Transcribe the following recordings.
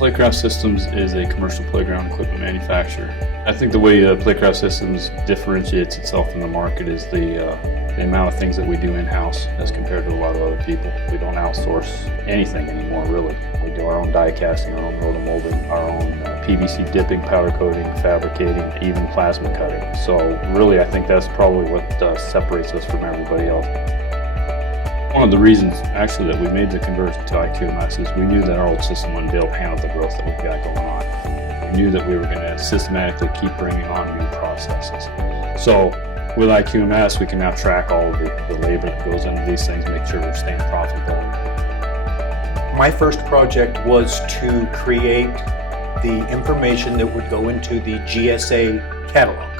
Playcraft Systems is a commercial playground equipment manufacturer. I think the way Playcraft Systems differentiates itself in the market is the amount of things that we do in-house as compared to a lot of other people. We don't outsource anything anymore, really. We do our own die casting, our own rotomolding, our own PVC dipping, powder coating, fabricating, even plasma cutting. So really, I think that's probably what separates us from everybody else. One of the reasons, actually, that we made the conversion to IQMS is we knew that our old system wouldn't be able to handle the growth that we've got going on. We knew that we were going to systematically keep bringing on new processes. So with IQMS, we can now track all of the labor that goes into these things, make sure we're staying profitable. My first project was to create the information that would go into the GSA catalog,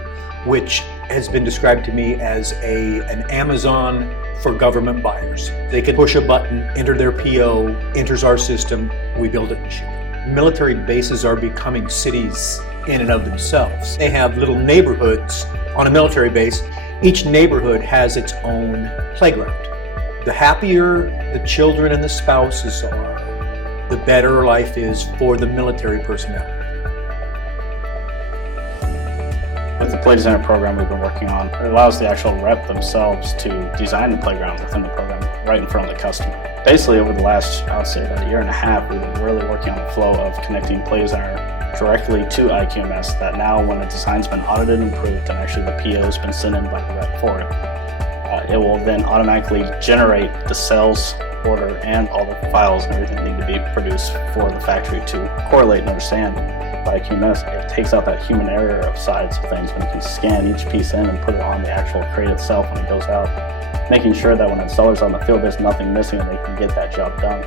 which has been described to me as an Amazon for government buyers. They can push a button, enter their PO, enters our system, we build it and ship it. Military bases are becoming cities in and of themselves. They have little neighborhoods on a military base. Each neighborhood has its own playground. The happier the children and the spouses are, the better life is for the military personnel. With the PlayDesigner program we've been working on, it allows the actual rep themselves to design the playground within the program right in front of the customer. Basically, over the last, I would say, about a year and a half, we've been really working on the flow of connecting PlayDesigner directly to IQMS, that now when the design's been audited and approved and actually the PO's been sent in by the rep for it, it will then automatically generate the sales order and all the files and everything that need to be produced for the factory to correlate and understand. By IQMS, it takes out that human error of sides of things when you can scan each piece in and put it on the actual crate itself when it goes out, making sure that when the installer's on the field there's nothing missing and they can get that job done.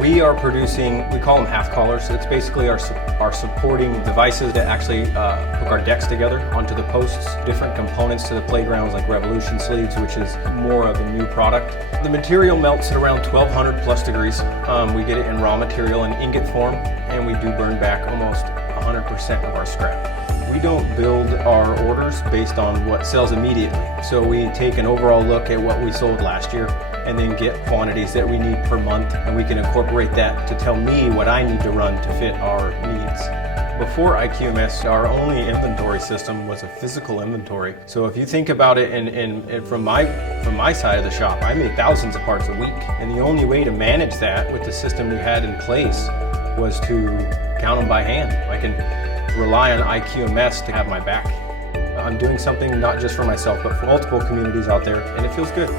We are producing, we call them half collars. It's basically our supporting devices that actually hook our decks together onto the posts. Different components to the playgrounds like Revolution sleeves, which is more of a new product. The material melts at around 1200 plus degrees. We get it in raw material in ingot form, and we do burn back almost 100% of our scrap. We don't build our orders based on what sells immediately. So we take an overall look at what we sold last year and then get quantities that we need per month, and we can incorporate that to tell me what I need to run to fit our needs. Before IQMS, our only inventory system was a physical inventory. So if you think about it and from my side of the shop, I made thousands of parts a week, and the only way to manage that with the system we had in place was to count them by hand. I can rely on IQMS to have my back. I'm doing something not just for myself, but for multiple communities out there, and it feels good.